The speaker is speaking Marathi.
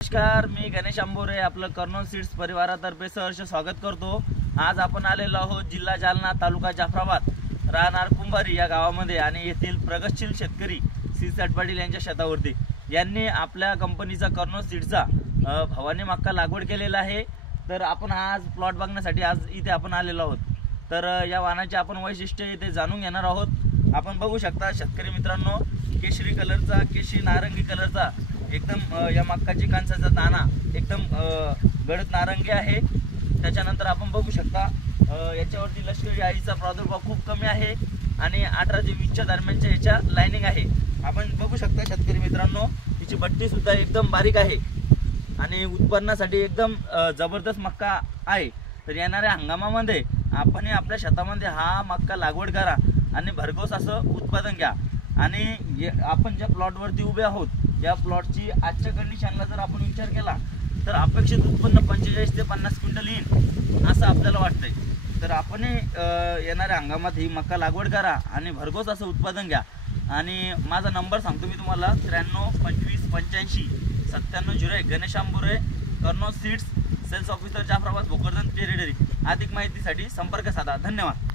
नमस्कार, मी गणेश आंबोरे आपलं कर्नूल सीड्स परिवारातर्फे सहर्ष स्वागत करतो। आज आपण आलेलो आहोत जिल्हा जालना, तालुका जाफराबाद, राहणार कुंभारी या गावामध्ये आणि येथील प्रगतशील शेतकरी सीसाट पाटील यांच्या शेतावरती यांनी आपल्या कंपनीचा कर्नूल सीड्सचा भवानी मक्का लागवड केलेला आहे। तर आपण आज प्लॉट बघण्यासाठी आज इथे आपण आलेलो आहोत। तर या वाहनाचे आपण वैशिष्ट्य इथे जाणून घेणार आहोत। आपण बघू शकता शेतकरी मित्रांनो, केशरी कलरचा, केशरी नारंगी कलरचा एकदम या मक्काची कांसाचा दाना एकदम गडद नारंगी आहे। त्याच्यानंतर आपण बघू शकता याच्यावरती लष्करी अळीचा प्रादुर्भाव खूप कमी आहे आणि 18 ते 20 च्या दरम्यानच्या याच्या लाइनिंग आहे। आपण बघू शकता शेतकरी मित्रांनो, तिची बट्टी सुद्धा एकदम बारीक आहे आणि उत्पन्नासाठी एकदम जबरदस्त मक्का आहे। तर येणाऱ्या हंगामामध्ये आपण आपल्या शेतामध्ये हा मक्का लागवड करा आणि भरघोस असं उत्पादन घ्या। आणि आपण ज्या प्लॉटवरती उभे आहोत या प्लॉटची आजच्या कंडिशनला जर आपण विचार केला तर अपेक्षित उत्पन्न 45 ते 50 क्विंटल येईल असं आपल्याला वाटतंय। तर आपण येणाऱ्या हंगामात ही मक्का लागवड करा आणि भरघोस असं उत्पादन घ्या। आणि माझा नंबर सांगतो मी तुम्हाला, 93 25 85 9701, Ganesh Ambore, Kurnool seeds, sales officer, Jafrabad, Bhokardan territory. अधिक माहितीसाठी संपर्क साधा। धन्यवाद।